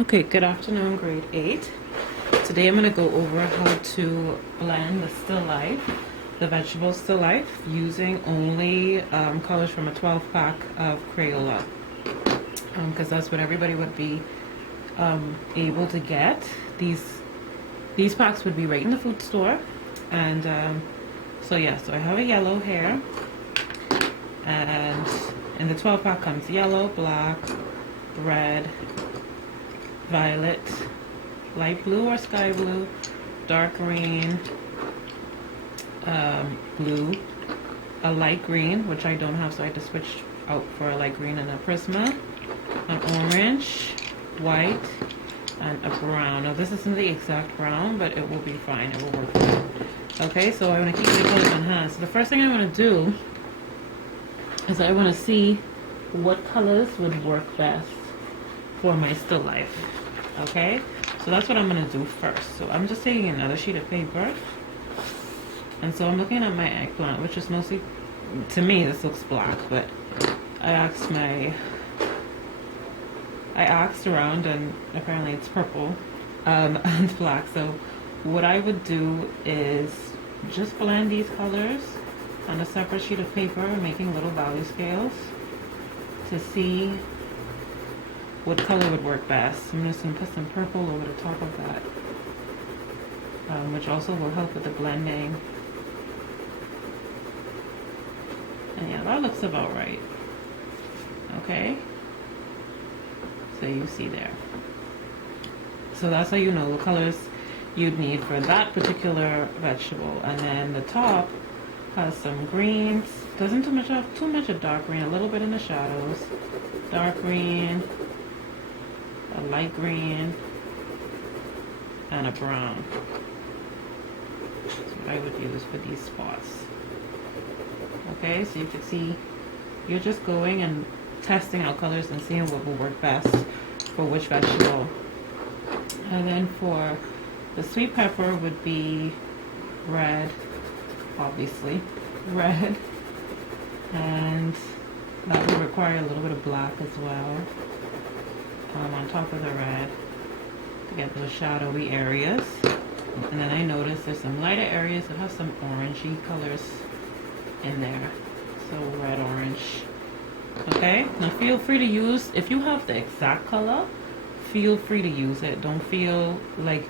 Okay, good afternoon, grade 8. Today I'm going to go over how to blend the still life, the vegetable still life, using only colors from a 12 pack of Crayola. Because that's what everybody would be able to get. These packs would be right in the food store. And so I have a yellow here. And in the 12 pack comes yellow, black, red, violet, light blue or sky blue, dark green, blue, a light green, which I don't have, so I had to switch out for a light green, and a Prisma, an orange, white, and a brown. Now this isn't the exact brown, but it will be fine. It will work fine. Okay, so I want to keep the colors on hand. So the first thing I want to do is I want to see what colors would work best for my still life. Okay, so that's what I'm going to do first. So I'm just taking another sheet of paper, and so I'm looking at my eggplant, which is mostly, to me this looks black, but I asked around, and apparently it's purple and black. So what I would do is just blend these colors on a separate sheet of paper, making little value scales to see what color would work best. I'm just going to put some purple over the top of that, which also will help with the blending. And yeah, that looks about right. Okay, so you see there. So that's how you know what colors you'd need for that particular vegetable. And then the top has some greens. Doesn't have too much of dark green, a little bit in the shadows. Dark green, a light green, and a brown. That's what I would use for these spots. Okay, so you can see you're just going and testing out colors and seeing what will work best for which vegetable. And then for the sweet pepper would be red, obviously, red, and that would require a little bit of black as well. On top of the red to get those shadowy areas. And then I noticed there's some lighter areas that have some orangey colors in there. So red, orange. Okay, now feel free to use, if you have the exact color, feel free to use it. Don't feel like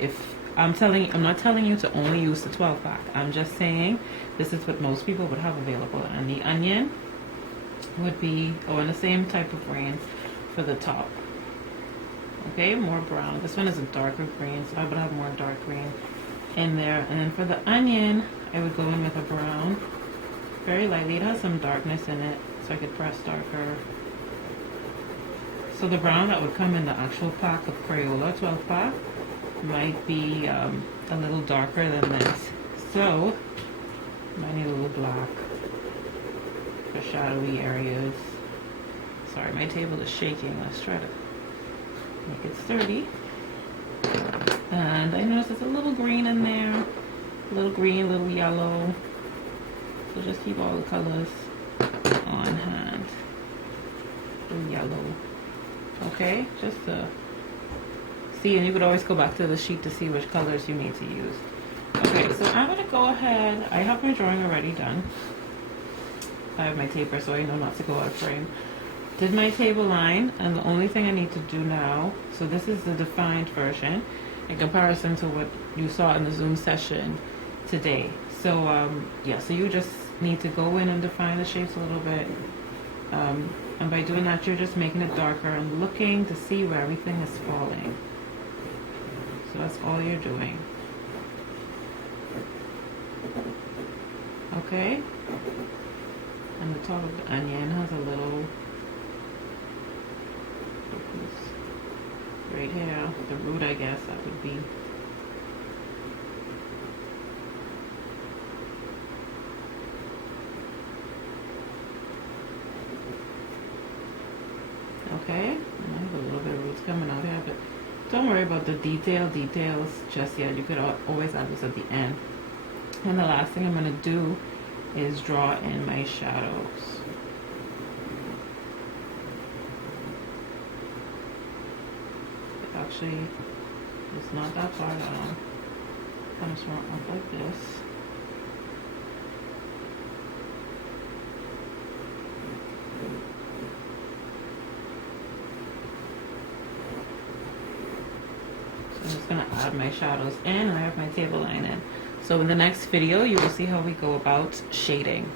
I'm not telling you to only use the 12 pack. I'm just saying this is what most people would have available. And the onion would be in the same type of green for the top. Okay, more brown. This one is a darker green, so I would have more dark green in there. And then for the onion, I would go in with a brown, very lightly. It has some darkness in it, so I could press darker. So the brown that would come in the actual pack of Crayola 12 pack might be a little darker than this. So might need a little black for shadowy areas. Sorry, my table is shaking. Let's try to make it sturdy. And I notice there's a little green in there, a little green, a little yellow. So just keep all the colors on hand. A little yellow. Okay, just to see, and you could always go back to the sheet to see which colors you need to use. Okay, so I'm gonna go ahead. I have my drawing already done. I have my taper, so I know not to go out of frame. Did my table line, and the only thing I need to do now, so this is the defined version in comparison to what you saw in the Zoom session today. So so you just need to go in and define the shapes a little bit, and by doing that you're just making it darker and looking to see where everything is falling. So that's all you're doing. Okay, and the top of the onion has a little right here, the root, I guess that would be. Okay, and I have a little bit of roots coming out here, but don't worry about the details just yet. You could always add this at the end. And the last thing I'm going to do is draw in my shadows. Actually, it's not that far down. Kind of smart off like this. So I'm just gonna add my shadows in, and I have my table line in. So in the next video, you will see how we go about shading.